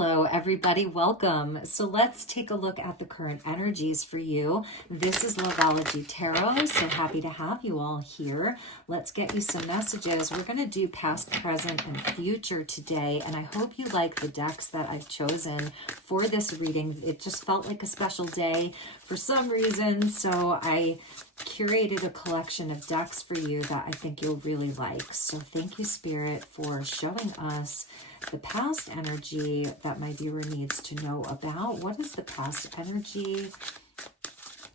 Hello, everybody. Welcome. So let's take a look at the current energies for you. This is Loveology Tarot. So happy to have you all here. Let's get you some messages. We're going to do past, present, and future today. And I hope you like the decks that I've chosen for this reading. It just felt like a special day for some reason. So I curated a collection of decks for you that I think you'll really like. So thank you, Spirit, for showing us the past energy that my viewer needs to know about. What is the past energy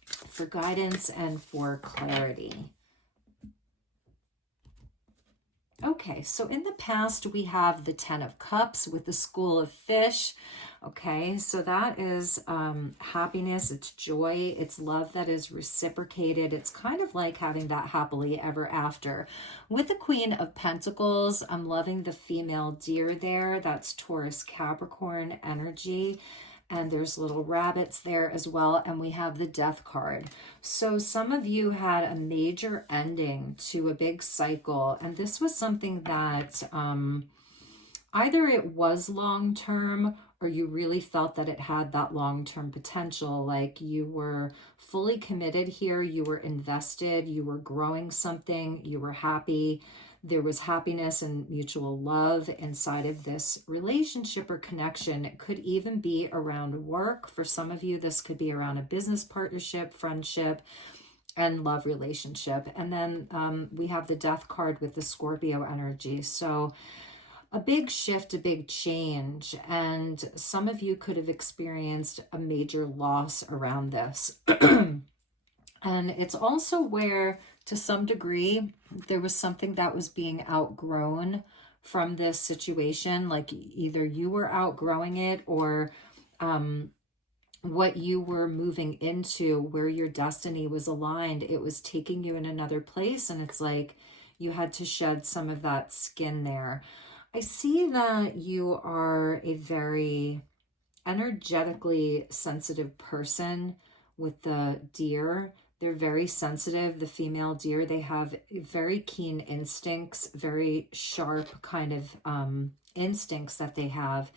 for guidance and for clarity? Okay, so in the past, we have the 10 of Cups with the School of Fish. Okay, so that is happiness, it's joy, it's love that is reciprocated. It's kind of like having that happily ever after. With the Queen of Pentacles, I'm loving the female deer there. That's Taurus Capricorn energy. And there's little rabbits there as well. And we have the Death card. So some of you had a major ending to a big cycle. And this was something that either it was long-term or you really felt that it had that long-term potential. Like you were fully committed here. You were invested. You were growing something. You were happy. There was happiness and mutual love inside of this relationship or connection. It could even be around work. For some of you, this could be around a business partnership, friendship, and love relationship. And then we have the Death card with the Scorpio energy. So a big shift, a big change. And some of you could have experienced a major loss around this. And it's also where, to some degree, there was something that was being outgrown from this situation. Like either you were outgrowing it or what you were moving into, where your destiny was aligned, it was taking you in another place. And it's like you had to shed some of that skin there. I see that you are a very energetically sensitive person with the deer. They're very sensitive, the female deer. They have very keen instincts, very sharp kind of instincts that they have.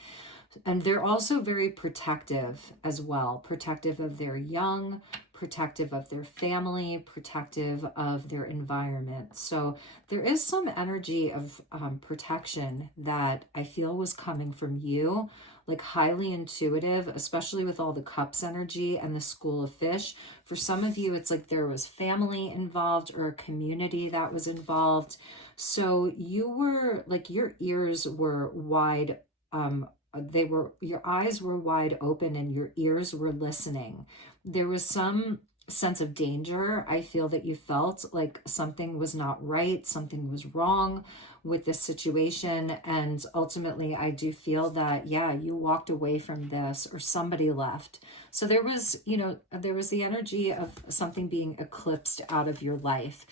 And they're also very protective as well, protective of their young, protective of their family, protective of their environment. So there is some energy of protection that I feel was coming from you, like highly intuitive, especially with all the Cups energy and the School of Fish. For some of you, it's like there was family involved or a community that was involved. So you were like, your ears were wide, your eyes were wide open and your ears were listening. There was some sense of danger. I feel that you felt like something was not right, something was wrong with this situation. And ultimately, I do feel that, yeah, you walked away from this or somebody left. So there was, there was the energy of something being eclipsed out of your life.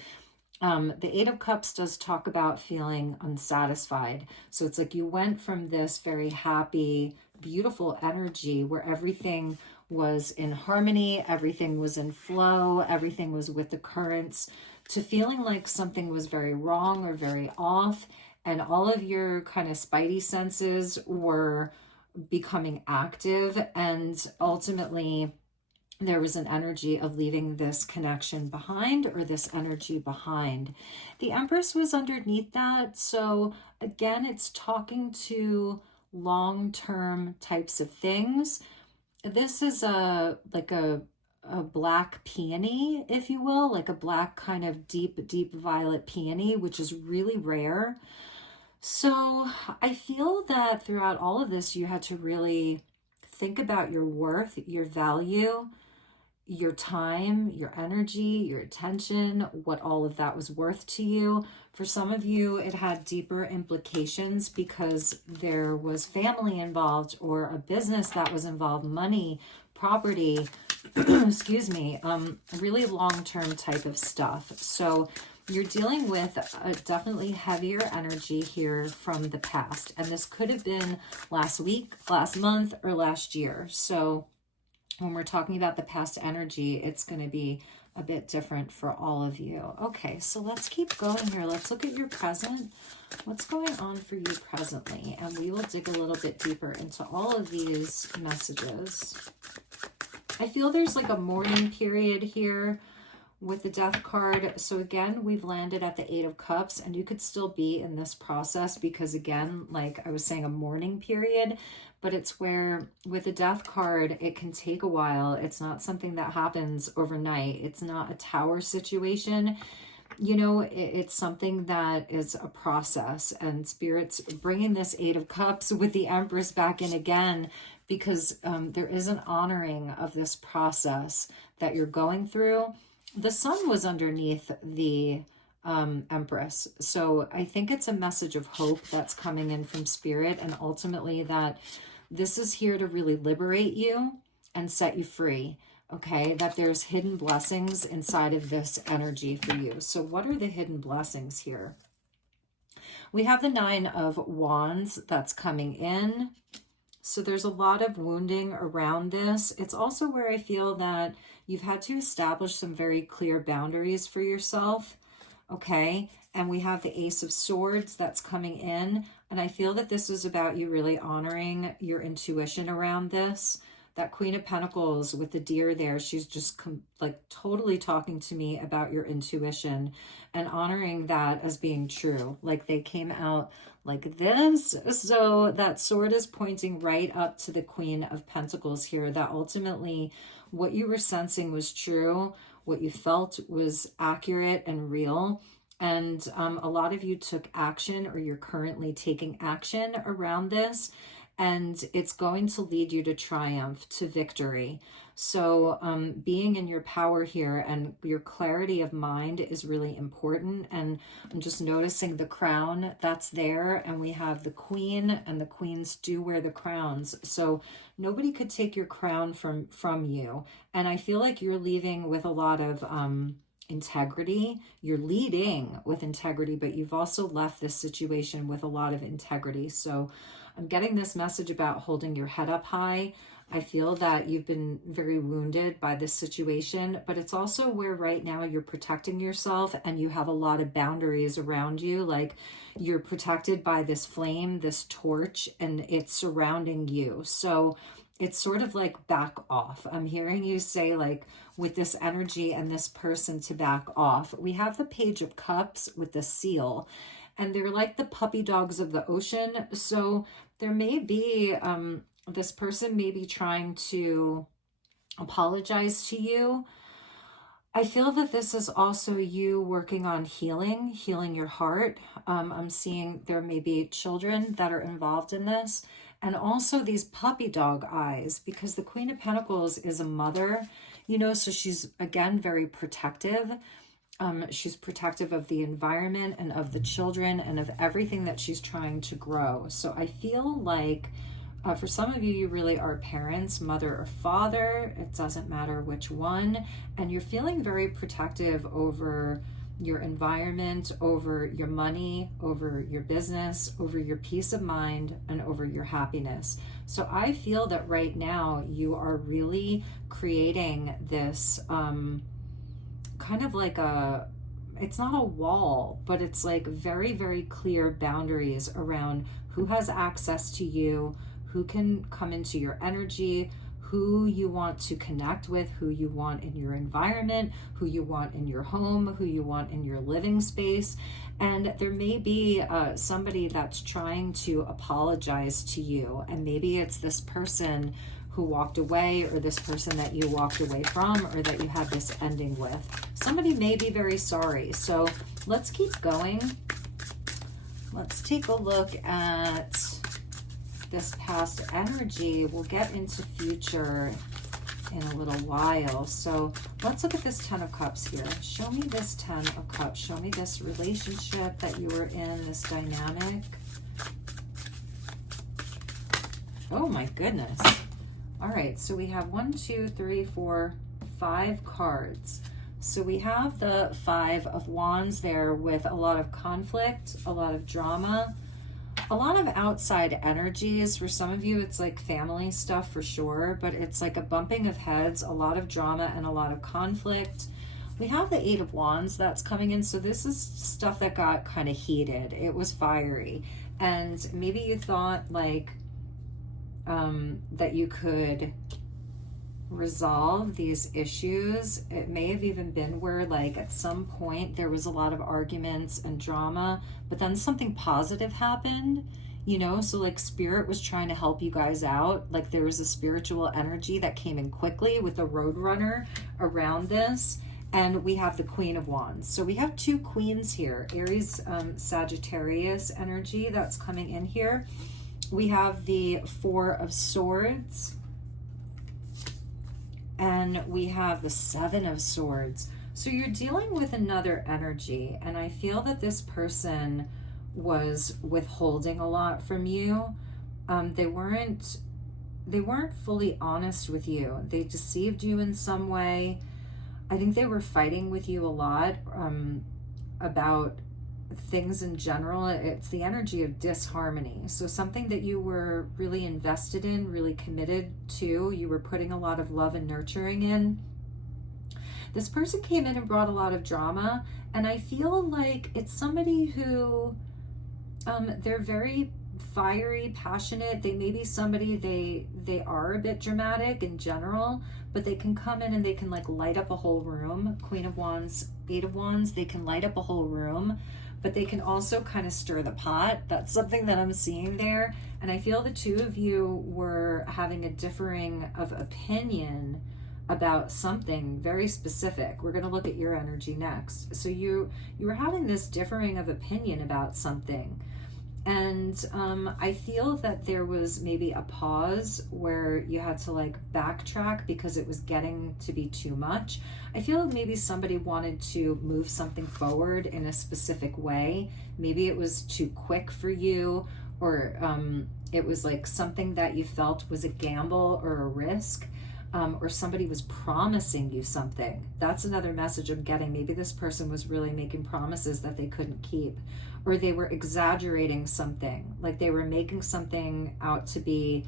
The Eight of Cups does talk about feeling unsatisfied. So it's like you went from this very happy, beautiful energy where everything was in harmony, everything was in flow, everything was with the currents, to feeling like something was very wrong or very off, and all of your kind of spidey senses were becoming active, and ultimately there was an energy of leaving this connection behind or this energy behind. The Empress was underneath that. So again, it's talking to long-term types of things. This is a black peony, if you will, like a black kind of deep violet peony, which is really rare. So I feel that throughout all of this, you had to really think about your worth, your value, your time, your energy, your attention, what all of that was worth to you. For some of you, it had deeper implications because there was family involved or a business that was involved, money, property, excuse me, really long-term type of stuff. So you're dealing with a definitely heavier energy here from the past. And this could have been last week, last month, or last year. So when we're talking about the past energy, it's going to be a bit different for all of you. Okay, so let's keep going here. Let's look at your present. What's going on for you presently? And we will dig a little bit deeper into all of these messages. I feel there's like a mourning period here with the Death card. So again, we've landed at the Eight of Cups, and you could still be in this process because again, like I was saying, a mourning period, but it's where with the Death card, it can take a while. It's not something that happens overnight. It's not a tower situation. You know, it's something that is a process, and Spirit's bringing this Eight of Cups with the Empress back in again because there is an honoring of this process that you're going through. The Sun was underneath the Empress. So I think it's a message of hope that's coming in from Spirit, and ultimately that this is here to really liberate you and set you free. Okay, that there's hidden blessings inside of this energy for you. So what are the hidden blessings here? We have the Nine of Wands that's coming in. So there's a lot of wounding around this. It's also where I feel that you've had to establish some very clear boundaries for yourself. Okay, and we have the Ace of Swords that's coming in. And I feel that this is about you really honoring your intuition around this. That Queen of Pentacles with the deer there, she's just like totally talking to me about your intuition and honoring that as being true. Like they came out like this. So that sword is pointing right up to the Queen of Pentacles here, that ultimately what you were sensing was true, what you felt was accurate and real. And a lot of you took action, or you're currently taking action around this. And it's going to lead you to triumph, to victory. So being in your power here and your clarity of mind is really important. And I'm just noticing the crown that's there. And we have the Queen, and the queens do wear the crowns. So nobody could take your crown from you. And I feel like you're leaving with a lot of integrity. You're leading with integrity, but you've also left this situation with a lot of integrity. So I'm getting this message about holding your head up high. I feel that you've been very wounded by this situation, but it's also where right now you're protecting yourself and you have a lot of boundaries around you. Like you're protected by this flame, this torch, and it's surrounding you. So it's sort of like back off. I'm hearing you say like with this energy and this person to back off. We have the Page of Cups with the seal, and they're like the puppy dogs of the ocean. So there may be, this person may be trying to apologize to you. I feel that this is also you working on healing your heart. I'm seeing there may be children that are involved in this. And also these puppy dog eyes, because the Queen of Pentacles is a mother, you know, so she's, again, very protective. She's protective of the environment and of the children and of everything that she's trying to grow. So I feel like for some of you, you really are parents, mother or father. It doesn't matter which one. And you're feeling very protective over your environment, over your money, over your business, over your peace of mind, and over your happiness. So I feel that right now you are really creating this kind of like a, it's not a wall, but it's like very, very clear boundaries around who has access to you, who can come into your energy, who you want to connect with, who you want in your environment, who you want in your home, who you want in your living space. And there may be somebody that's trying to apologize to you. And maybe it's this person who walked away, or this person that you walked away from, or that you had this ending with. Somebody may be very sorry. So let's keep going. Let's take a look at this past energy. We'll get into future in a little while. So let's look at this Ten of Cups here. Show me this Ten of Cups. Show me this relationship that you were in, this dynamic. Oh my goodness. All right, so we have 1, 2, 3, 4, 5 cards. So we have the Five of Wands there with a lot of conflict, a lot of drama, a lot of outside energies. For some of you, it's like family stuff for sure, but it's like a bumping of heads, a lot of drama and a lot of conflict. We have the Eight of Wands that's coming in. So this is stuff that got kind of heated. It was fiery. And maybe you thought like that you could resolve these issues. It may have even been where like at some point there was a lot of arguments and drama, but then something positive happened, you know? So like spirit was trying to help you guys out. Like there was a spiritual energy that came in quickly with a roadrunner around this. And we have the Queen of Wands. So we have two queens here, Aries, Sagittarius energy that's coming in here. We have the Four of Swords, and we have the Seven of Swords. So you're dealing with another energy, and I feel that this person was withholding a lot from you. They weren't fully honest with you. They deceived you in some way. I think they were fighting with you a lot about things in general. It's the energy of disharmony. So something that you were really invested in, really committed to, you were putting a lot of love and nurturing in. This person came in and brought a lot of drama, and I feel like it's somebody who they're very fiery, passionate. They may be somebody, they are a bit dramatic in general, but they can come in and they can like light up a whole room. Queen of Wands, Eight of Wands, they can light up a whole room, but they can also kind of stir the pot. That's something that I'm seeing there. And I feel the two of you were having a differing of opinion about something very specific. We're going to look at your energy next. So you were having this differing of opinion about something. And I feel that there was maybe a pause where you had to like backtrack because it was getting to be too much. I feel maybe somebody wanted to move something forward in a specific way. Maybe it was too quick for you, or it was like something that you felt was a gamble or a risk. Or somebody was promising you something. That's another message I'm getting. Maybe this person was really making promises that they couldn't keep, or they were exaggerating something, like they were making something out to be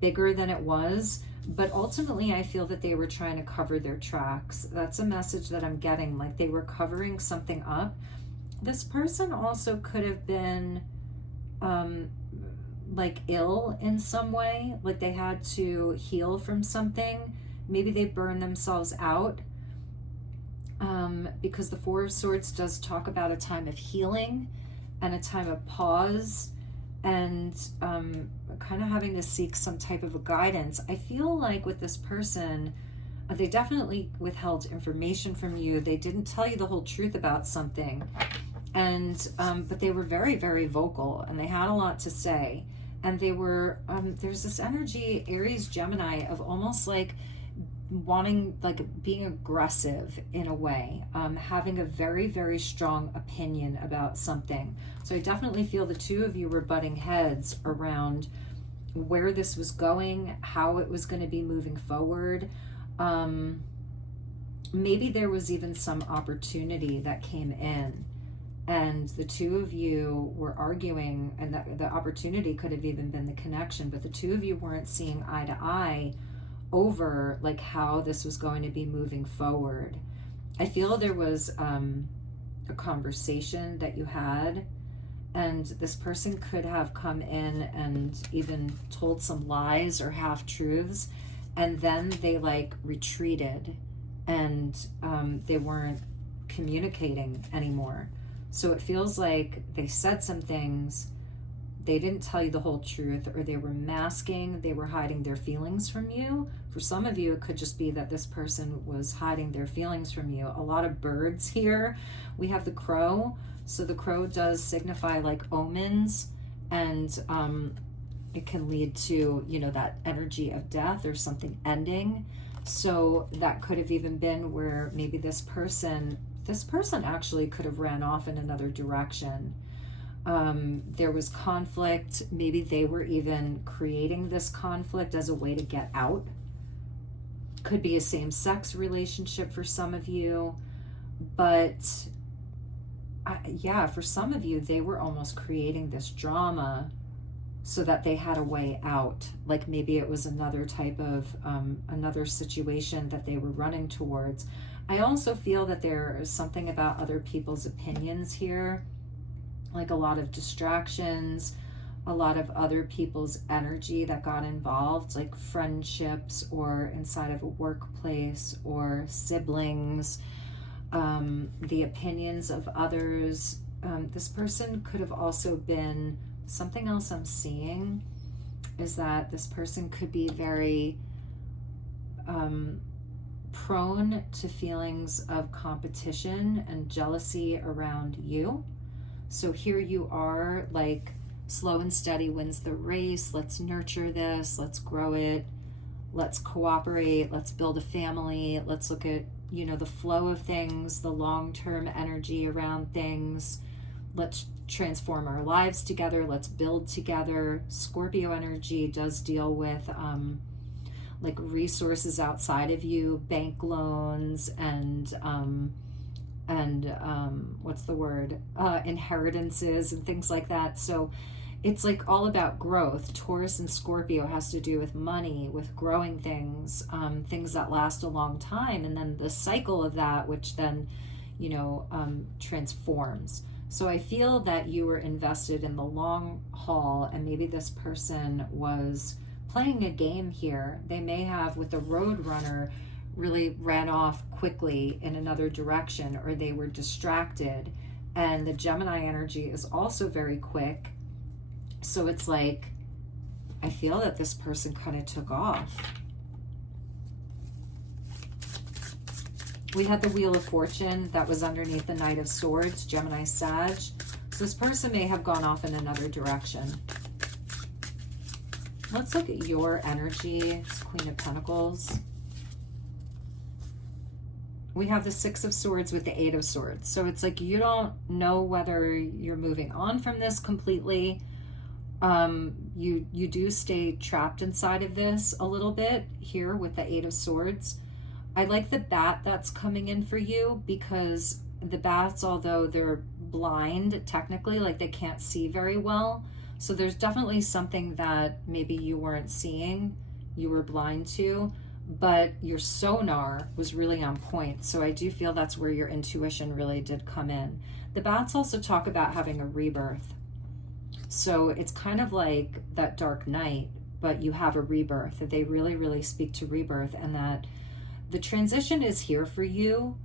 bigger than it was. But ultimately, I feel that they were trying to cover their tracks. That's a message that I'm getting, like they were covering something up. This person also could have been like ill in some way, like they had to heal from something. Maybe they burned themselves out, because the Four of Swords does talk about a time of healing and a time of pause, and kind of having to seek some type of a guidance. I feel like with this person, they definitely withheld information from you. They didn't tell you the whole truth about something, and but they were very, very vocal, and they had a lot to say. And they were, there's this energy, Aries, Gemini, of almost like wanting, like being aggressive in a way, having a very, very strong opinion about something. So I definitely feel the two of you were butting heads around where this was going, how it was going to be moving forward. Maybe there was even some opportunity that came in, and the two of you were arguing, and the opportunity could have even been the connection, but the two of you weren't seeing eye to eye over like how this was going to be moving forward. I feel there was a conversation that you had, and this person could have come in and even told some lies or half truths, and then they like retreated, and they weren't communicating anymore. So it feels like they said some things, they didn't tell you the whole truth, or they were masking, they were hiding their feelings from you. For some of you, it could just be that this person was hiding their feelings from you. A lot of birds here. We have the crow. So the crow does signify like omens, and it can lead to, you know, that energy of death or something ending. So that could have even been where maybe this person actually could have ran off in another direction. There was conflict. Maybe they were even creating this conflict as a way to get out. Could be a same-sex relationship for some of you. But yeah, for some of you, they were almost creating this drama so that they had a way out. Like maybe it was another type of, another situation that they were running towards. I also feel that there is something about other people's opinions here, like a lot of distractions, a lot of other people's energy that got involved, like friendships or inside of a workplace or siblings, the opinions of others. This person could have also been, something else I'm seeing is that this person could be very prone to feelings of competition and jealousy around you. So here you are, like, slow and steady wins the race. Let's nurture this. Let's grow it. Let's cooperate. Let's build a family. Let's look at, you know, the flow of things, the long-term energy around things. Let's transform our lives together. Let's build together. Scorpio energy does deal with like resources outside of you, bank loans and what's the word? Inheritances and things like that. So it's like all about growth. Taurus and Scorpio has to do with money, with growing things, things that last a long time. And then the cycle of that, which then, you know, transforms. So I feel that you were invested in the long haul, and maybe this person was playing a game here. They may have, with the road runner, really ran off quickly in another direction, or they were distracted. And the Gemini energy is also very quick. So it's like, I feel that this person kind of took off. We had the Wheel of Fortune that was underneath the Knight of Swords, Gemini, Sag. So this person may have gone off in another direction. Let's look at your energy. It's Queen of Pentacles. We have the Six of Swords with the Eight of Swords. So it's like you don't know whether you're moving on from this completely. You do stay trapped inside of this a little bit here with the Eight of Swords. I like the bat that's coming in for you, because the bats, although they're blind technically, like they can't see very well. So there's definitely something that maybe you weren't seeing, you were blind to, but your sonar was really on point. So I do feel that's where your intuition really did come in. The bats also talk about having a rebirth. So it's kind of like that Dark Knight, but you have a rebirth. That they really, really speak to rebirth, and that the transition is here for you.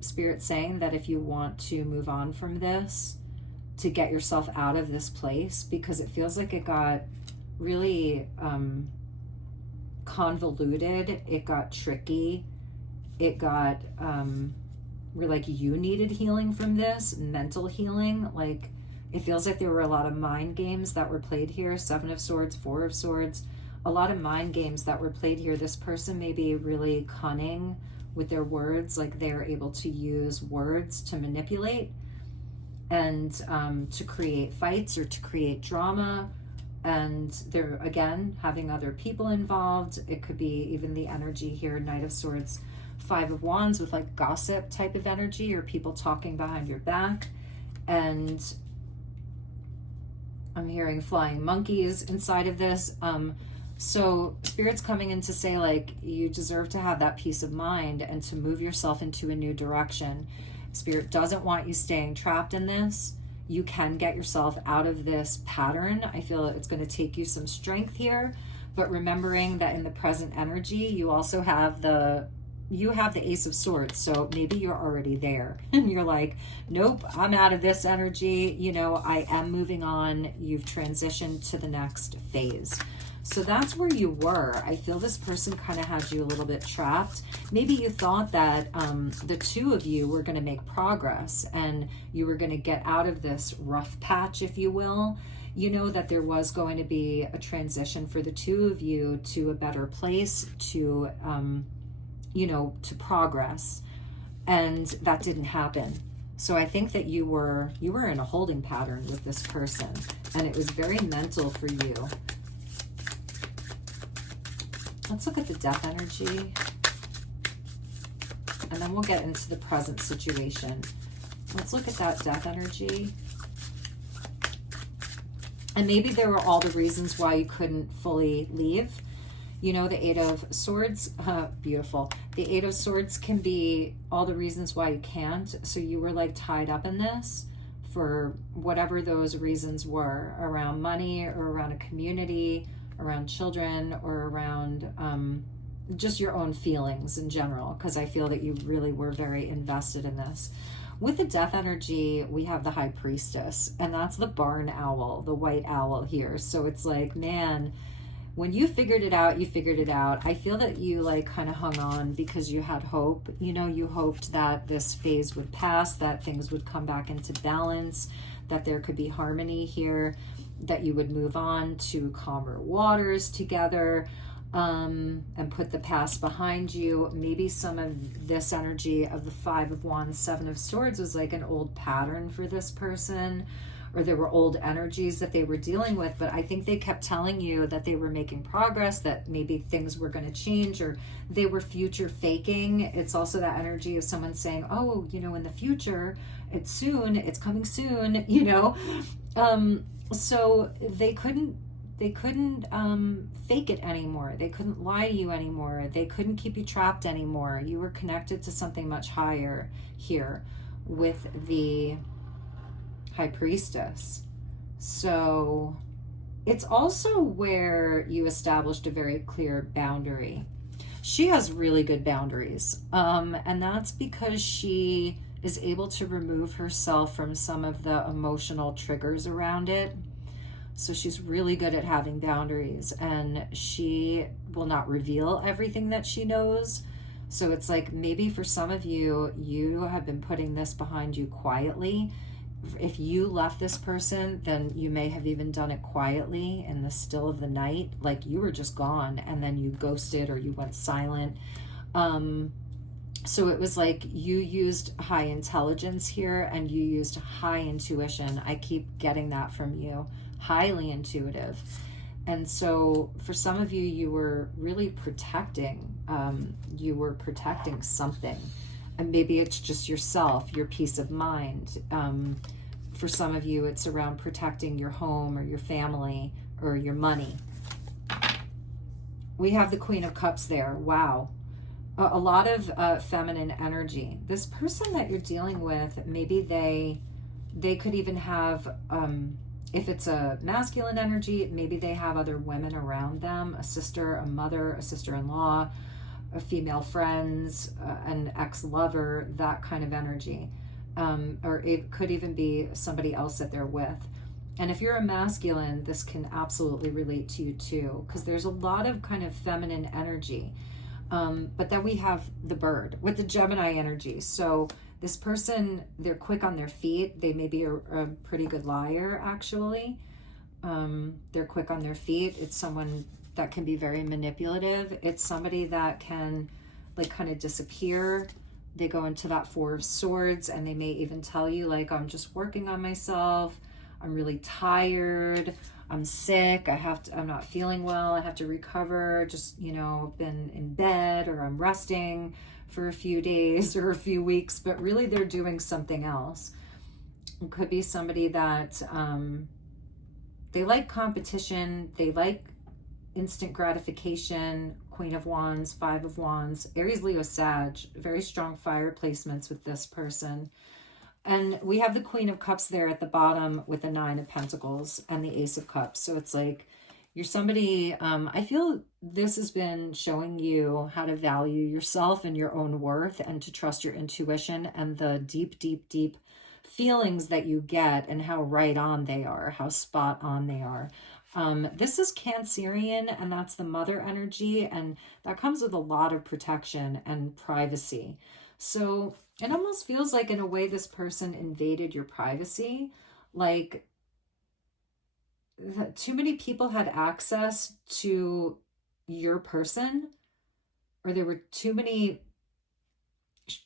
Spirit saying that if you want to move on from this, to get yourself out of this place, because it feels like it got really convoluted. It got tricky. It got like you needed healing from this, mental healing. Like it feels like there were a lot of mind games that were played here. Seven of Swords, Four of Swords, a lot of mind games that were played here. This person may be really cunning with their words, like they're able to use words to manipulate and to create fights or to create drama. And they're, again, having other people involved. It could be even the energy here, Knight of Swords, Five of Wands, with like gossip type of energy, or people talking behind your back. And I'm hearing flying monkeys inside of this. So Spirit's coming in to say, like, you deserve to have that peace of mind and to move yourself into a new direction. Spirit doesn't want you staying trapped in this. You can get yourself out of this pattern. I feel it's going to take you some strength here, but remembering that in the present energy, you also have the Ace of Swords. So maybe you're already there and you're like, nope, I'm out of this energy. You know, I am moving on. You've transitioned to the next phase. So that's where you were. I feel this person kind of had you a little bit trapped. Maybe you thought that the two of you were going to make progress and you were going to get out of this rough patch, if you will. You know that there was going to be a transition for the two of you to a better place, to, you know, to progress. And that didn't happen. So I think that you were in a holding pattern with this person, and it was very mental for you. Let's look at the Death energy, and then we'll get into the present situation. Let's look at that Death energy. And maybe there were all the reasons why you couldn't fully leave. You know, the Eight of Swords, beautiful. The Eight of Swords can be all the reasons why you can't. So you were like tied up in this for whatever those reasons were, around money or around a community, around children, or around just your own feelings in general, because I feel that you really were very invested in this. With the death energy, we have the High Priestess, and that's the barn owl, the white owl here. So it's like, man, when you figured it out, you figured it out. I feel that you like kind of hung on because you had hope. You know, you hoped that this phase would pass, that things would come back into balance, that there could be harmony here, that you would move on to calmer waters together, and put the past behind you. Maybe some of this energy of the Five of Wands, Seven of Swords was like an old pattern for this person, or there were old energies that they were dealing with, but I think they kept telling you that they were making progress, that maybe things were going to change, or they were future faking. It's also that energy of someone saying, oh, you know, in the future, it's soon, it's coming soon, you know. So they couldn't fake it anymore. They couldn't lie to you anymore. They couldn't keep you trapped anymore. You were connected to something much higher here with the High Priestess. So it's also where you established a very clear boundary. She has really good boundaries, and that's because she is able to remove herself from some of the emotional triggers around it. So she's really good at having boundaries, and she will not reveal everything that she knows. So it's like, maybe for some of you, you have been putting this behind you quietly. If you left this person, then you may have even done it quietly in the still of the night, like you were just gone and then you ghosted or you went silent. So it was like you used high intelligence here and you used high intuition. I keep getting that from you. Highly intuitive. And so for some of you, you were really protecting, something. And maybe it's just yourself, your peace of mind. For some of you, it's around protecting your home or your family or your money. We have the Queen of Cups there. Wow. A lot of feminine energy. This person that you're dealing with, maybe they could even have, if it's a masculine energy, maybe they have other women around them, a sister, a mother, a sister-in-law, a female friends, an ex-lover, that kind of energy. Or it could even be somebody else that they're with. And if you're a masculine, this can absolutely relate to you too, because there's a lot of kind of feminine energy. But then we have the bird with the Gemini energy. So this person, they're quick on their feet. They may be a pretty good liar, actually. They're quick on their feet. It's someone that can be very manipulative. It's somebody that can like kind of disappear. They go into that Four of Swords and they may even tell you like, I'm just working on myself. I'm really tired. I'm sick. I'm not feeling well. I have to recover. Just, you know, been in bed, or I'm resting for a few days or a few weeks, but really they're doing something else. It could be somebody that they like competition. They like instant gratification. Queen of Wands, Five of Wands, Aries, Leo, Sag, very strong fire placements with this person. And we have the Queen of Cups there at the bottom with the Nine of Pentacles and the Ace of Cups. So it's like you're somebody, I feel this has been showing you how to value yourself and your own worth, and to trust your intuition and the deep, deep, deep feelings that you get, and how right on they are, how spot on they are. This is Cancerian, and that's the mother energy, and that comes with a lot of protection and privacy. So it almost feels like, in a way, this person invaded your privacy. Like too many people had access to your person, or there were too many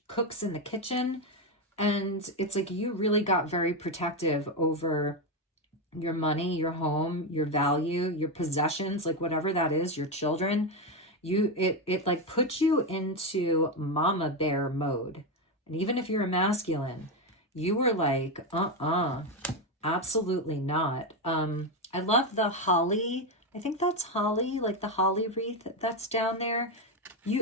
cooks in the kitchen. And it's like you really got very protective over your money, your home, your value, your possessions, like whatever that is, your children. It like puts you into mama bear mode. And even if you're a masculine, you were like, absolutely not. I love the holly I think that's holly, like the holly wreath that's down there.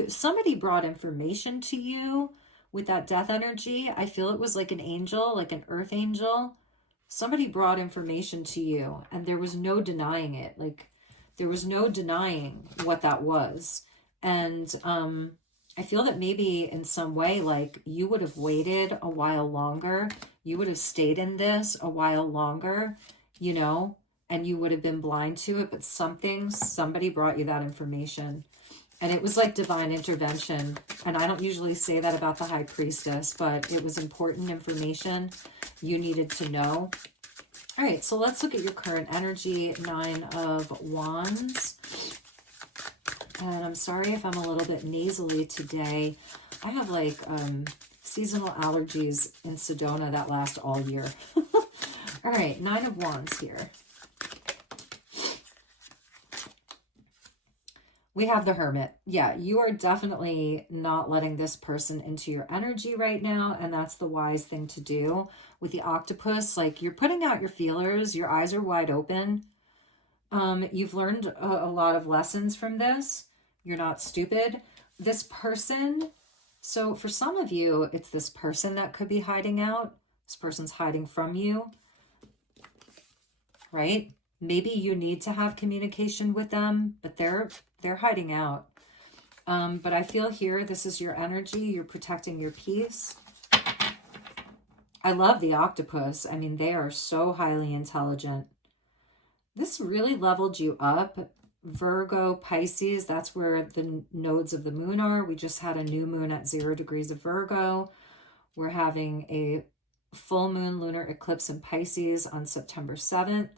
Somebody brought information to you with that death energy. I feel it was like an angel, like an earth angel. Somebody brought information to you and there was no denying it. Like there was no denying what that was. And I feel that maybe in some way, like you would have waited a while longer. You would have stayed in this a while longer, you know, and you would have been blind to it. But somebody brought you that information. And it was like divine intervention. And I don't usually say that about the high priestess, but it was important information you needed to know. All right, so let's look at your current energy, 9 of Wands. And I'm sorry if I'm a little bit nasally today. I have like seasonal allergies in Sedona that last all year. All right, 9 of Wands here. We have the Hermit. Yeah, you are definitely not letting this person into your energy right now, and that's the wise thing to do. With the Octopus, like you're putting out your feelers, your eyes are wide open. You've learned a lot of lessons from this. You're not stupid. This person, so for some of you, it's this person that could be hiding out. This person's hiding from you, right? Maybe you need to have communication with them, but they're hiding out. But I feel here, this is your energy. You're protecting your peace. I love the Octopus. I mean, they are so highly intelligent. This really leveled you up. Virgo, Pisces, that's where the nodes of the moon are. We just had a new moon at 0 degrees of Virgo. We're having a full moon lunar eclipse in Pisces on September 7th.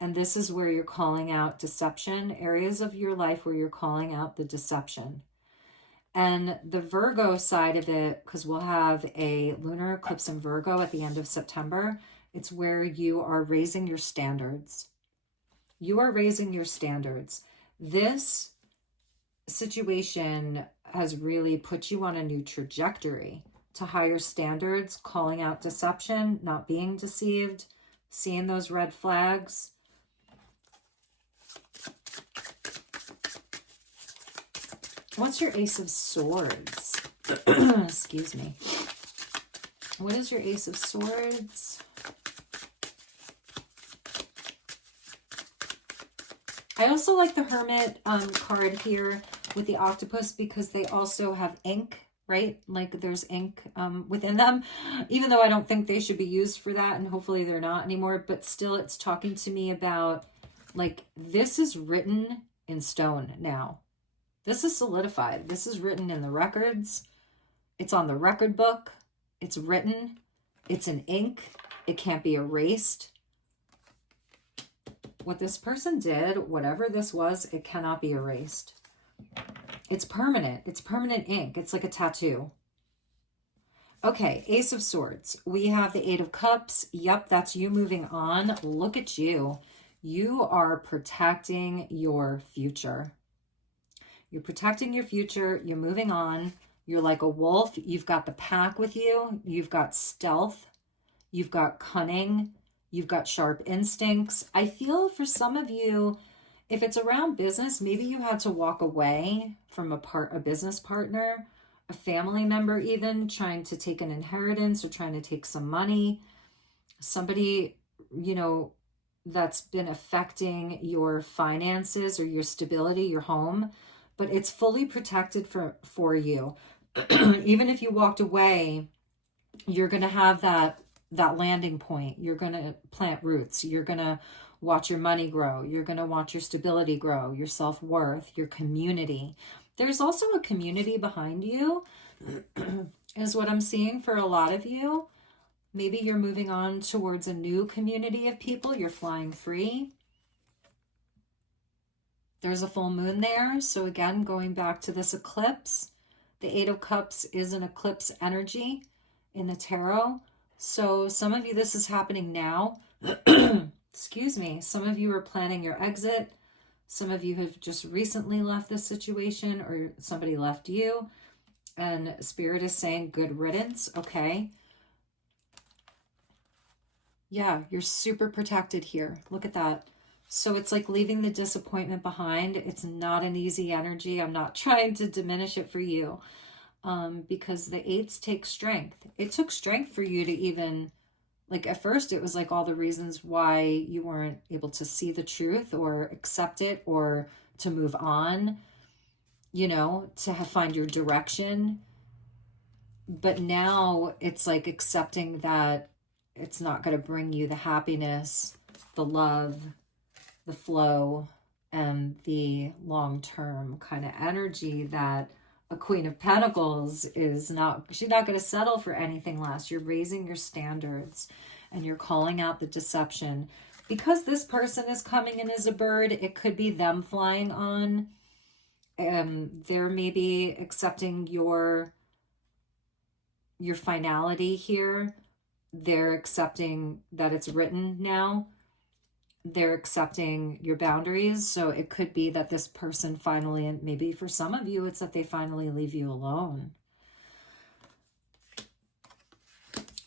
And this is where you're calling out deception, areas of your life where you're calling out the deception. And the Virgo side of it, because we'll have a lunar eclipse in Virgo at the end of September, it's where you are raising your standards. You are raising your standards. This situation has really put you on a new trajectory to higher standards, calling out deception, not being deceived, seeing those red flags. What's your Ace of Swords? Excuse me. What is your Ace of Swords? I also like the Hermit card here with the Octopus because they also have ink, right? Like there's ink within them, even though I don't think they should be used for that, and hopefully they're not anymore, but still it's talking to me about like this is written in stone now. This is solidified. This is written in the records. It's on the record book. It's written. It's in ink. It can't be erased. What this person did, whatever this was, it cannot be erased. It's permanent. It's permanent ink. It's like a tattoo. Okay, Ace of Swords. We have the 8 of Cups. Yep, that's you moving on. Look at you. You are protecting your future. You're protecting your future. You're moving on. You're like a wolf. You've got the pack with you. You've got stealth. You've got cunning. You've got sharp instincts. I feel for some of you, if it's around business, maybe you had to walk away from a business partner, a family member even, trying to take an inheritance or trying to take some money. Somebody, you know, that's been affecting your finances or your stability, your home, but it's fully protected for you. Even if you walked away, you're going to have that landing point. You're going to plant roots. You're going to watch your money grow. You're going to watch your stability grow, your self-worth, your community. There's also a community behind you is what I'm seeing for a lot of you. Maybe you're moving on towards a new community of people. You're flying free. There's a full moon there. So again, going back to this eclipse, the 8 of Cups is an eclipse energy in the tarot. So some of you, this is happening now. Excuse me. Some of you are planning your exit. Some of you have just recently left this situation or somebody left you. And Spirit is saying good riddance. Okay. Yeah, you're super protected here. Look at that. So it's like leaving the disappointment behind. It's not an easy energy. I'm not trying to diminish it for you, because the eights take strength. It took strength for you to even, like, at first it was like all the reasons why you weren't able to see the truth or accept it or to move on, you know, to find your direction. But now it's like accepting that it's not going to bring you the happiness, the love, the flow, and the long-term kind of energy that a Queen of Pentacles is not. She's not going to settle for anything less. You're raising your standards and you're calling out the deception. Because this person is coming in as a bird, it could be them flying on. They're maybe accepting your finality here. They're accepting that it's written now. They're accepting your boundaries. So it could be that this person finally, and maybe for some of you, it's that they finally leave you alone.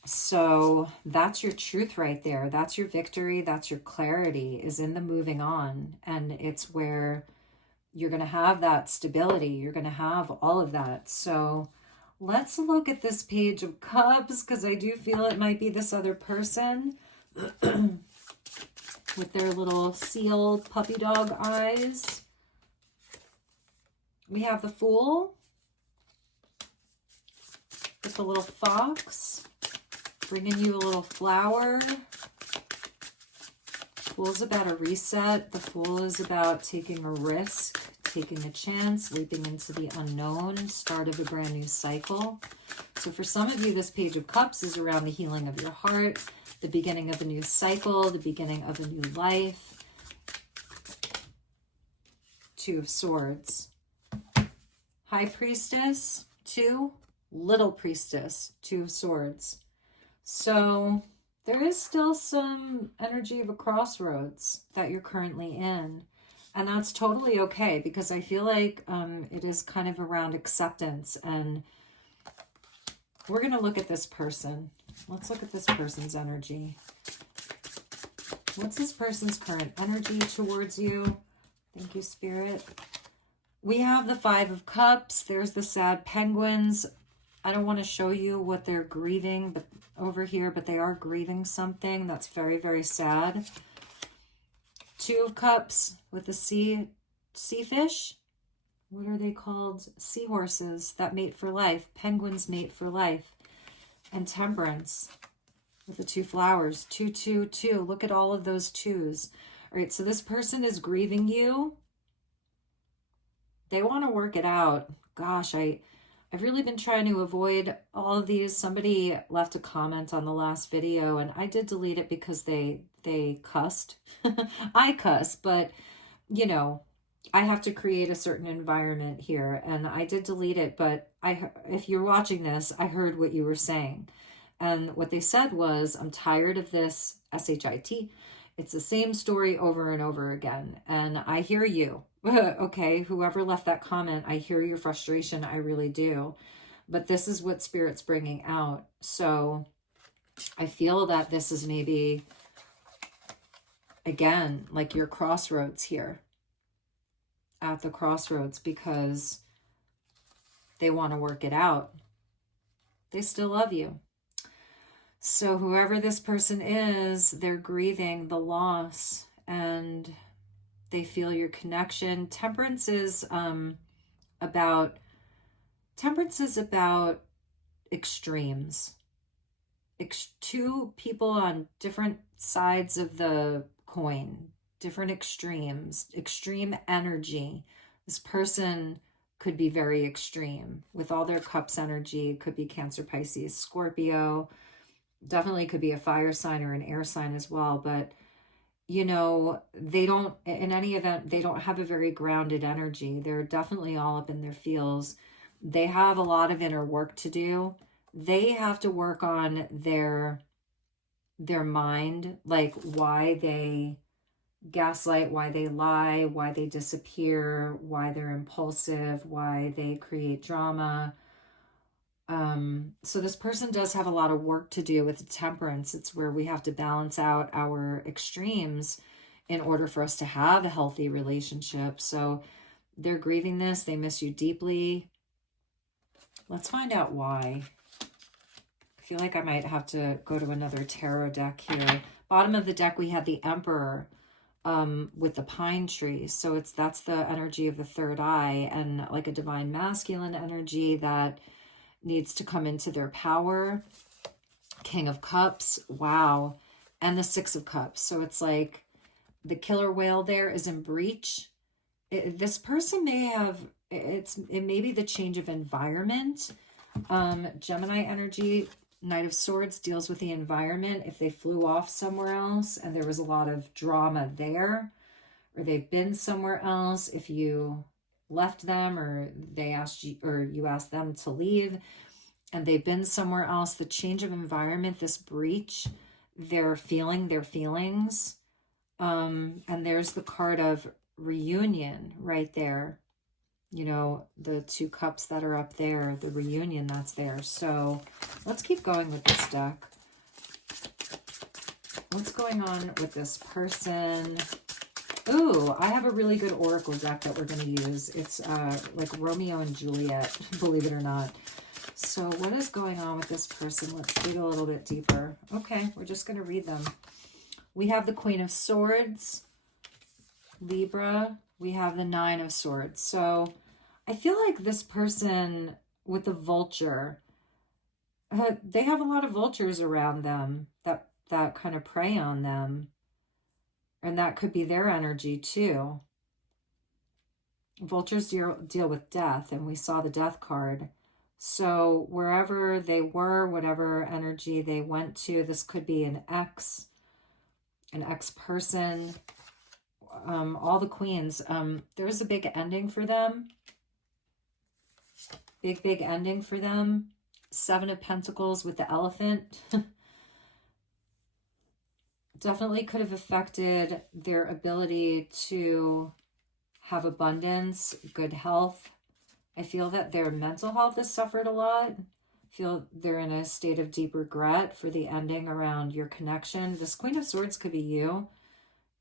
So that's your truth right there. That's your victory. That's your clarity, is in the moving on. And it's where you're going to have that stability. You're going to have all of that. So let's look at this Page of Cups, because I do feel it might be this other person with their little seal puppy dog eyes. We have the Fool with the little fox, bringing you a little flower. Fool's about a reset. The Fool is about taking a risk, taking a chance, leaping into the unknown, start of a brand new cycle. So for some of you, this Page of Cups is around the healing of your heart, the beginning of a new cycle, the beginning of a new life. Two of Swords. High Priestess, 2. Little Priestess, 2 of Swords. So there is still some energy of a crossroads that you're currently in. And that's totally okay, because I feel like it is kind of around acceptance. And we're going to look at this person. Let's look at this person's energy. What's this person's current energy towards you? Thank you, Spirit. We have the 5 of Cups. There's the sad penguins. I don't want to show you what they're grieving but over here, but they are grieving something that's very, very sad. 2 of Cups with the sea fish. What are they called? Seahorses that mate for life. Penguins mate for life. And Temperance with the 2 flowers. 2, 2, 2. Look at all of those 2s. All right, so this person is grieving you. They want to work it out. Gosh, I've really been trying to avoid all of these. Somebody left a comment on the last video, and I did delete it because they cussed. I cuss, but, you know, I have to create a certain environment here, and I did delete it, but if you're watching this, I heard what you were saying. And what they said was, I'm tired of this, S-H-I-T. It's the same story over and over again. And I hear you. Okay, whoever left that comment, I hear your frustration. I really do. But this is what Spirit's bringing out. So I feel that this is maybe, again, like your crossroads here. At the crossroads, because they want to work it out. They still love you. So whoever this person is, they're grieving the loss and they feel your connection. Temperance is about extremes. Two people on different sides of the coin, different extremes, extreme energy. This person could be very extreme with all their cups energy. It could be Cancer, Pisces, Scorpio. Definitely could be a fire sign or an air sign as well. But, you know, they don't, in any event, they don't have a very grounded energy. They're definitely all up in their feels. They have a lot of inner work to do. They have to work on their mind, like why they gaslight, why they lie, why they disappear, why they're impulsive, why they create drama. So this person does have a lot of work to do with the Temperance. It's where we have to balance out our extremes in order for us to have a healthy relationship. So they're grieving this. They miss you deeply. Let's find out why. I feel like I might have to go to another tarot deck here. Bottom of the deck, we had the Emperor with the pine tree. So that's the energy of the third eye, and like a divine masculine energy that needs to come into their power. King of Cups. Wow. And the Six of Cups. So it's like the killer whale there is in breach. This person may have, it may be the change of environment. Gemini energy, Knight of Swords, deals with the environment. If they flew off somewhere else and there was a lot of drama there, or they've been somewhere else, if you left them or they asked you, or you asked them to leave and they've been somewhere else, the change of environment, this breach, they're feeling their feelings. And there's the card of reunion right there. You know, the two cups that are up there, the reunion that's there. So let's keep going with this deck. What's going on with this person? Ooh, I have a really good oracle deck that we're going to use. It's like Romeo and Juliet, believe it or not. So what is going on with this person? Let's dig a little bit deeper. Okay, we're just going to read them. We have the Queen of Swords, Libra. We have the Nine of Swords. So I feel like this person with the vulture, they have a lot of vultures around them that kind of prey on them. And that could be their energy too. Vultures deal with death, and we saw the death card. So wherever they were, whatever energy they went to, this could be an ex-person, all the queens. There's a big ending for them. Big ending for them. Seven of Pentacles with the elephant. Definitely could have affected their ability to have abundance, good health. I feel that their mental health has suffered a lot. I feel they're in a state of deep regret for the ending around your connection. This Queen of Swords could be you.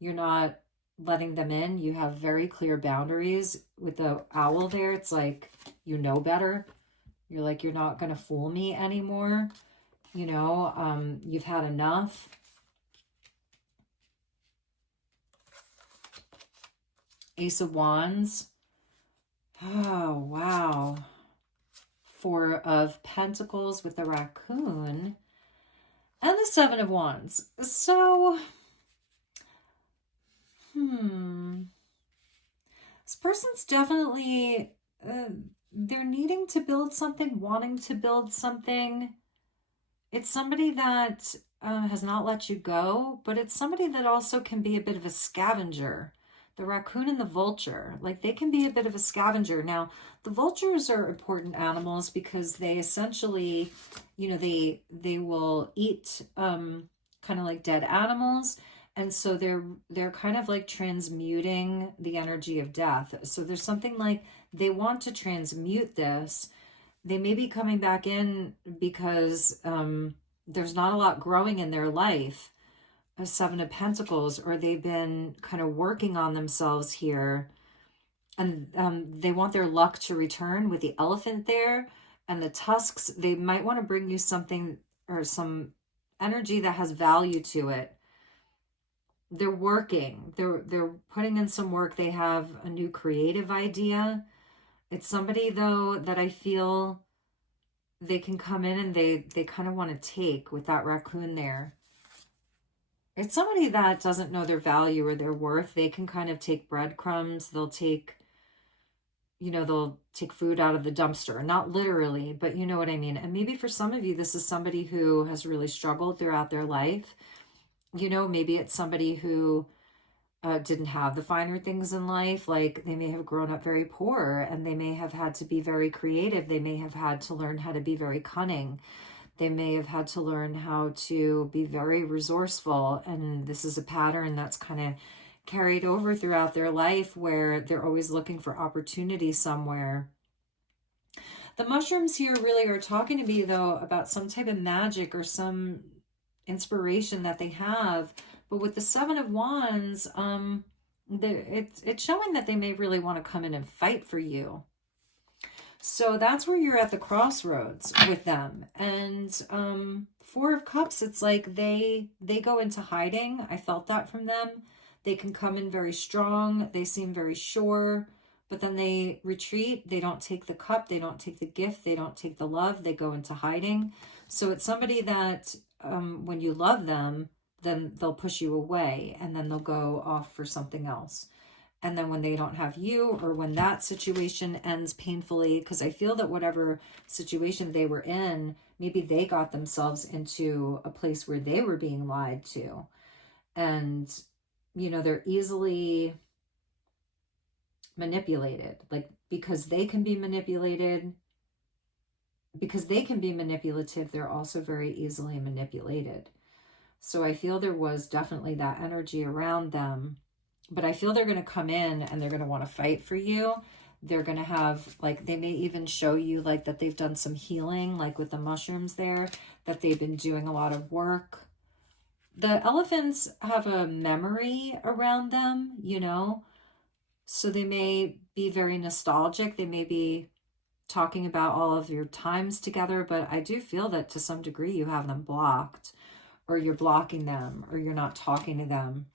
You're not letting them in. You have very clear boundaries. With the owl there, it's like you know better. You're like, you're not going to fool me anymore. You know, you've had enough. Ace of Wands. Oh, wow. Four of Pentacles with the raccoon. And the Seven of Wands. So, this person's definitely, they're needing to build something, wanting to build something. It's somebody that has not let you go, but it's somebody that also can be a bit of a scavenger. The raccoon and the vulture, like they can be a bit of a scavenger. Now, the vultures are important animals because they essentially, you know, they will eat kind of like dead animals. And so they're kind of like transmuting the energy of death. So there's something like they want to transmute this. They may be coming back in because there's not a lot growing in their life. A Seven of Pentacles, or they've been kind of working on themselves here, and they want their luck to return with the elephant there and the tusks. They might want to bring you something or some energy that has value to it. They're working. They're putting in some work. They have a new creative idea. It's somebody though that I feel they can come in and they kind of want to take with that raccoon there. It's somebody that doesn't know their value or their worth. They can kind of take breadcrumbs. They'll take, you know, they'll take food out of the dumpster. Not literally, but you know what I mean. And maybe for some of you, this is somebody who has really struggled throughout their life. You know, maybe it's somebody who didn't have the finer things in life. Like they may have grown up very poor and they may have had to be very creative. They may have had to learn how to be very cunning. They may have had to learn how to be very resourceful. And this is a pattern that's kind of carried over throughout their life where they're always looking for opportunity somewhere. The mushrooms here really are talking to me, though, about some type of magic or some inspiration that they have But with the Seven of Wands, it's showing that they may really want to come in and fight for you. So that's where you're at the crossroads with them. And Four of Cups, it's like they go into hiding. I felt that from them. They can come in very strong. They seem very sure, but then they retreat. They don't take the cup. They don't take the gift. They don't take the love. They go into hiding. So it's somebody that when you love them, then they'll push you away and then they'll go off for something else. And then when they don't have you, or when that situation ends painfully, because I feel that whatever situation they were in, maybe they got themselves into a place where they were being lied to. And, you know, they're easily manipulated, like, because they can be manipulated, because they can be manipulative, they're also very easily manipulated. So I feel there was definitely that energy around them. But I feel they're going to come in and they're going to want to fight for you. They're going to have, like, they may even show you, like, that they've done some healing, like with the mushrooms there, that they've been doing a lot of work. The elephants have a memory around them, you know, so they may be very nostalgic. They may be talking about all of your times together, but I do feel that to some degree you have them blocked, or you're blocking them, or you're not talking to them,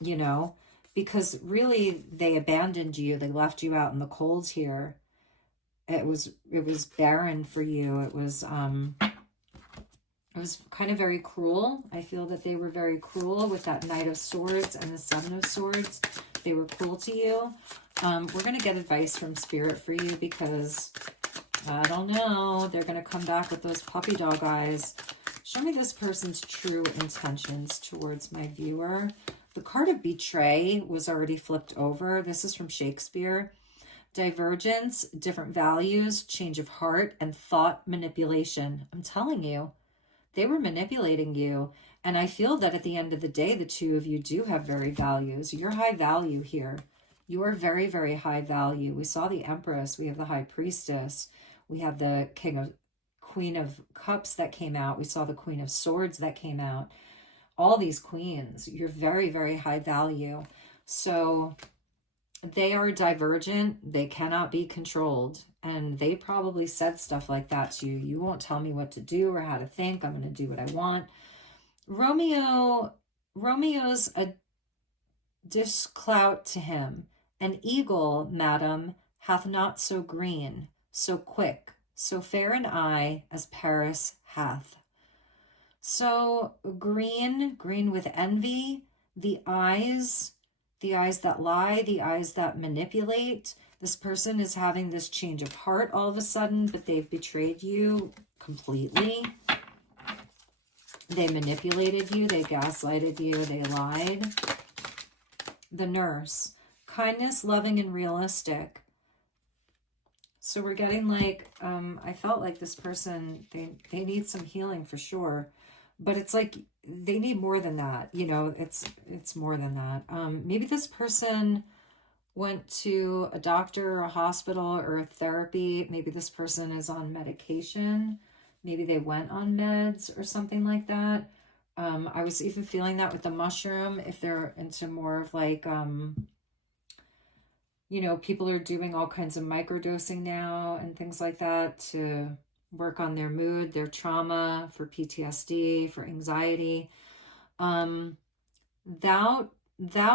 you know. Because really, they abandoned you. They left you out in the cold here. It was barren for you. It was kind of very cruel. I feel that they were very cruel with that Knight of Swords and the Seven of Swords. They were cruel to you. We're going to get advice from Spirit for you because, I don't know, they're going to come back with those puppy dog eyes. Show me this person's true intentions towards my viewer. The card of Betray was already flipped over. This is from Shakespeare. Divergence, different values, change of heart, and thought manipulation. I'm telling you, they were manipulating you. And I feel that at the end of the day, the two of you do have very values. You're high value here. You are very, very high value. We saw the Empress. We have the High Priestess. We have the Queen of Cups that came out. We saw the Queen of Swords that came out. All these queens, you're very, very high value. So they are divergent. They cannot be controlled. And they probably said stuff like that to you. You won't tell me what to do or how to think. I'm going to do what I want. Romeo's a disclout to him. An eagle, madam, hath not so green, so quick, so fair an eye as Paris hath. So green with envy, the eyes that lie, the eyes that manipulate. This person is having this change of heart all of a sudden, but they've betrayed you completely. They manipulated you, they gaslighted you, they lied. The Nurse, kindness, loving, and realistic. So we're getting like, I felt like this person, they need some healing for sure. But it's like they need more than that, you know, it's more than that. Maybe this person went to a doctor or a hospital or a therapy. Maybe this person is on medication. Maybe they went on meds or something like that. I was even feeling that with the mushroom, if they're into more of like, you know, people are doing all kinds of microdosing now and things like that to work on their mood, their trauma, for PTSD, for anxiety. Thou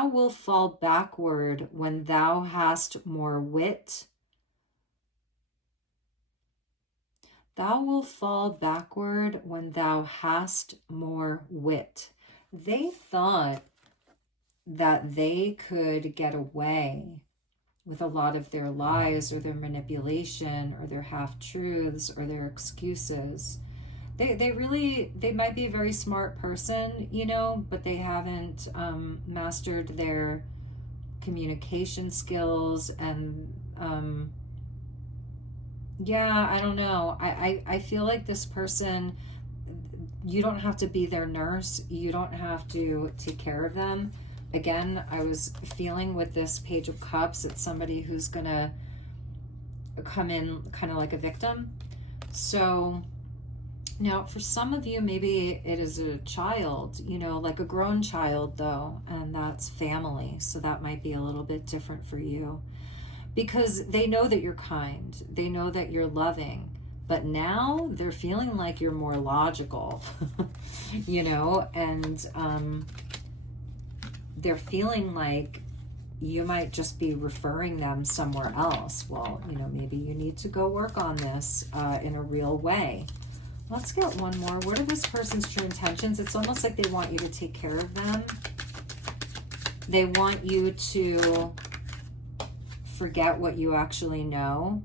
will fall backward when thou hast more wit. Thou will fall backward when thou hast more wit. They thought that they could get away with a lot of their lies or their manipulation or their half-truths or their excuses. They might be a very smart person, you know, but they haven't mastered their communication skills. And yeah, I don't know. I feel like this person, you don't have to be their nurse. You don't have to take care of them. Again, I was feeling with this Page of Cups, it's somebody who's going to come in kind of like a victim. So Now, for some of you, maybe it is a child, like a grown child though, and that's family. So that might be a little bit different for you, because they know that you're kind. They know that you're loving. But now they're feeling like you're more logical, and they're feeling like you might just be referring them somewhere else. Well, maybe you need to go work on this in a real way. Let's get one more. What are this person's true intentions? It's almost like they want you to take care of them. They want you to forget what you actually know.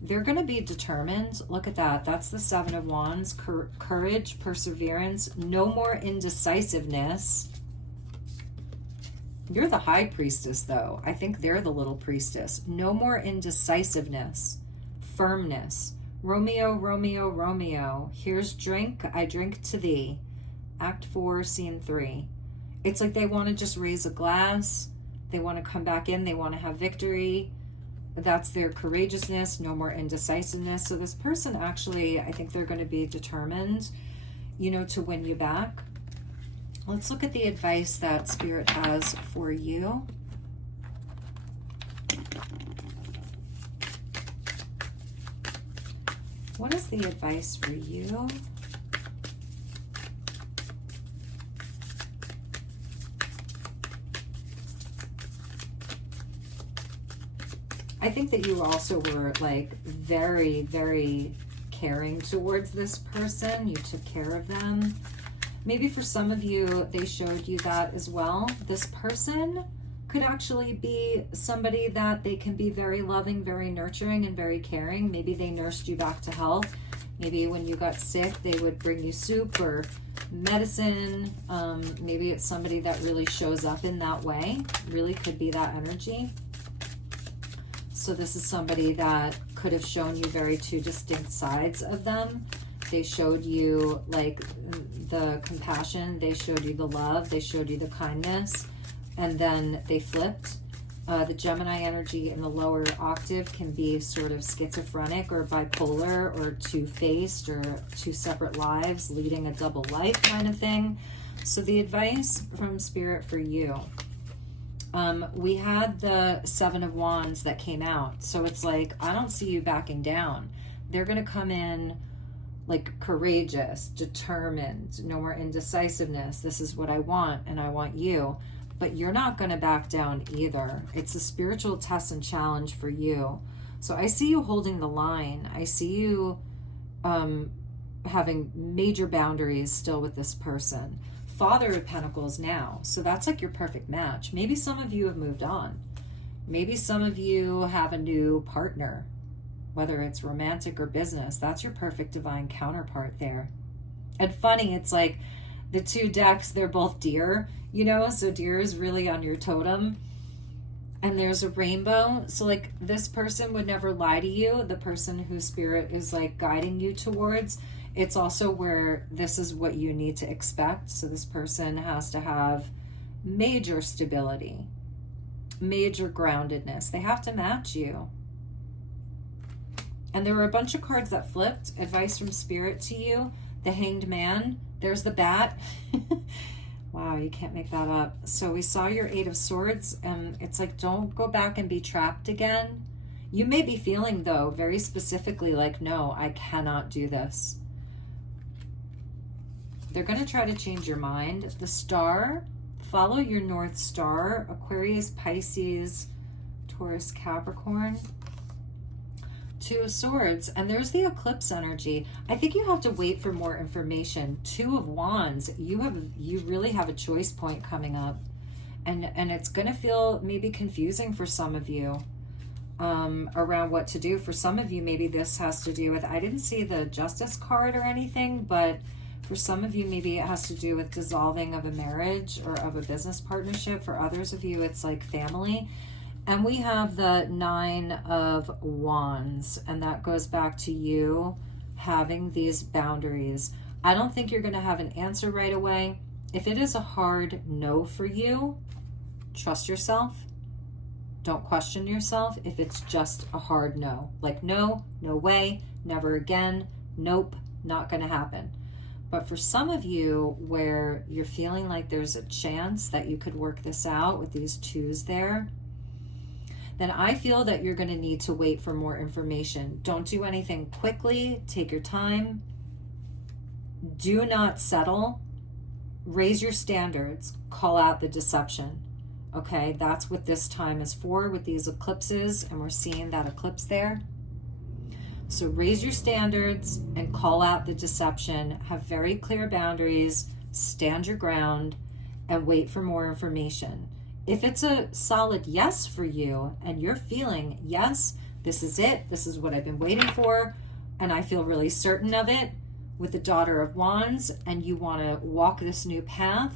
They're going to be determined. Look at that. That's the Seven of Wands. Courage, perseverance, no more indecisiveness. You're the High Priestess, though. I think they're the Little Priestess. No more indecisiveness, firmness. Romeo, Romeo, Romeo. Here's drink. I drink to thee. Act 4, Scene 3. It's like they want to just raise a glass. They want to come back in. They want to have victory. That's their courageousness, no more indecisiveness. So this person actually, I think they're going to be determined, to win you back. Let's look at the advice that Spirit has for you. What is the advice for you? I think that you also were like very, very caring towards this person. You took care of them. Maybe for some of you, they showed you that as well. This person could actually be somebody that they can be very loving, very nurturing, and very caring. Maybe they nursed you back to health. Maybe when you got sick, they would bring you soup or medicine. Maybe it's somebody that really shows up in that way. Really could be that energy. So this is somebody that could have shown you very two distinct sides of them. They showed you like the compassion, they showed you the love, they showed you the kindness, and then they flipped. The Gemini energy in the lower octave can be sort of schizophrenic or bipolar or two-faced or two separate lives, leading a double life kind of thing. So the advice from Spirit for you, we had the Seven of Wands that came out. So it's like, I don't see you backing down. They're going to come in like courageous, determined, no more indecisiveness. This is what I want, and I want you. But you're not going to back down either. It's a spiritual test and challenge for you. So I see you holding the line. I see you having major boundaries still with this person. Father of Pentacles now. So that's like your perfect match. Maybe some of you have moved on. Maybe some of you have a new partner, whether it's romantic or business. That's your perfect divine counterpart there. And funny, it's like the two decks, they're both deer, so deer is really on your totem. And there's a rainbow. So like this person would never lie to you. The person whose Spirit is like guiding you towards, it's also where this is what you need to expect. So this person has to have major stability, major groundedness. They have to match you. And there were a bunch of cards that flipped. Advice from Spirit to you. The Hanged Man. There's the bat. Wow, you can't make that up. So we saw your Eight of Swords, and it's like, don't go back and be trapped again. You may be feeling, though, very specifically like, no, I cannot do this. They're going to try to change your mind. The Star, follow your North Star. Aquarius, Pisces, Taurus, Capricorn. Two of Swords, and there's the Eclipse energy. I think you have to wait for more information. Two of Wands, you really have a choice point coming up, and it's going to feel maybe confusing for some of you around what to do. For some of you, maybe this has to do with, I didn't see the Justice card or anything, but for some of you, maybe it has to do with dissolving of a marriage or of a business partnership. For others of you, it's like family. And we have the Nine of Wands, and that goes back to you having these boundaries. I don't think you're going to have an answer right away. If it is a hard no for you, trust yourself. Don't question yourself if it's just a hard no. Like no, no way, never again, nope, Not going to happen. But for some of you where you're feeling like there's a chance that you could work this out with these twos there, then I feel that you're going to need to wait for more information. Don't do anything quickly. Take your time. Do not settle. Raise your standards. Call out the deception. Okay, that's what this time is for with these eclipses, and we're seeing that eclipse there. So raise your standards and call out the deception. Have very clear boundaries. Stand your ground and wait for more information. If it's a solid yes for you and you're feeling, yes, this is it, this is what I've been waiting for, and I feel really certain of it with the Daughter of Wands, and you want to walk this new path,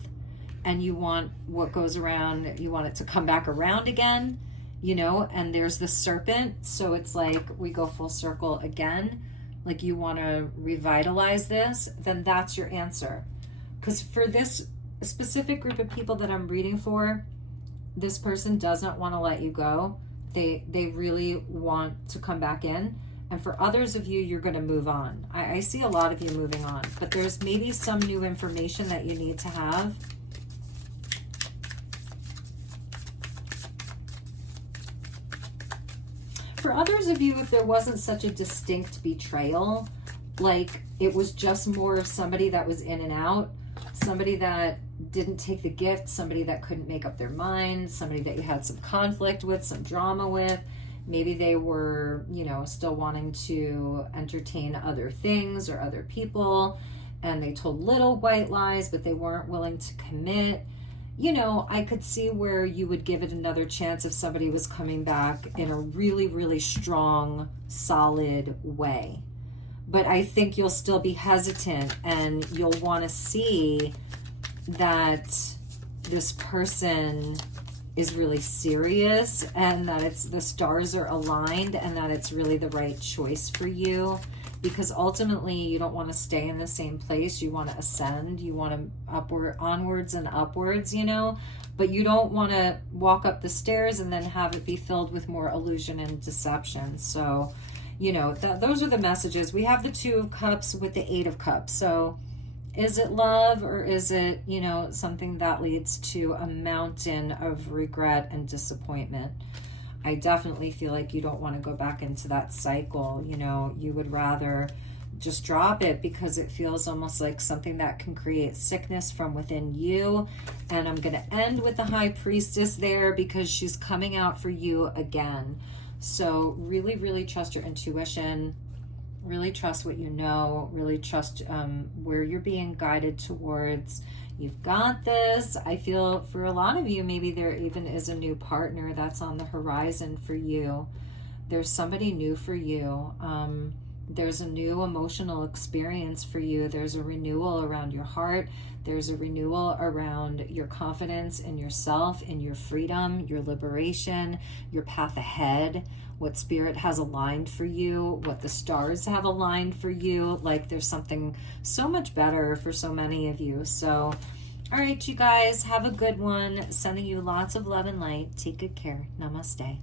and you want what goes around, you want it to come back around again, you know, and there's the Serpent, so it's like we go full circle again, like you want to revitalize this, then that's your answer. Because for this specific group of people that I'm reading for, this person does not want to let you go. They really want to come back in. And for others of you, you're going to move on. I see a lot of you moving on, but there's maybe some new information that you need to have. For others of you, if there wasn't such a distinct betrayal, like it was just more of somebody that was in and out, somebody that didn't take the gift, somebody that couldn't make up their mind, somebody that you had some conflict with, some drama with. Maybe they were, you know, still wanting to entertain other things or other people, and they told little white lies, but they weren't willing to commit. You know, I could see where you would give it another chance if somebody was coming back in a really, really strong, solid way. But I think you'll still be hesitant, and you'll want to see that this person is really serious, and that it's the stars are aligned, and that it's really the right choice for you, because ultimately you don't want to stay in the same place. You want to ascend, you want to onwards and upwards, you know, but you don't want to walk up the stairs and then have it be filled with more illusion and deception. So, you know, those are the messages. We have the Two of Cups with the Eight of Cups. So is it love, or is it, you know, something that leads to a mountain of regret and disappointment? I definitely feel like you don't want to go back into that cycle. You know, you would rather just drop it, because it feels almost like something that can create sickness from within you. And I'm going to end with the High Priestess there, because she's coming out for you again. So really, really trust your intuition. Really trust what you know. Really trust where you're being guided towards. You've got this. I feel for a lot of you, maybe there even is a new partner that's on the horizon for you. There's somebody new for you. There's a new emotional experience for you. There's a renewal around your heart. There's a renewal around your confidence in yourself, in your freedom, your liberation, your path ahead, what spirit has aligned for you, what the stars have aligned for you. Like there's something so much better for so many of you. So, all right, you guys, have a good one. Sending you lots of love and light. Take good care. Namaste.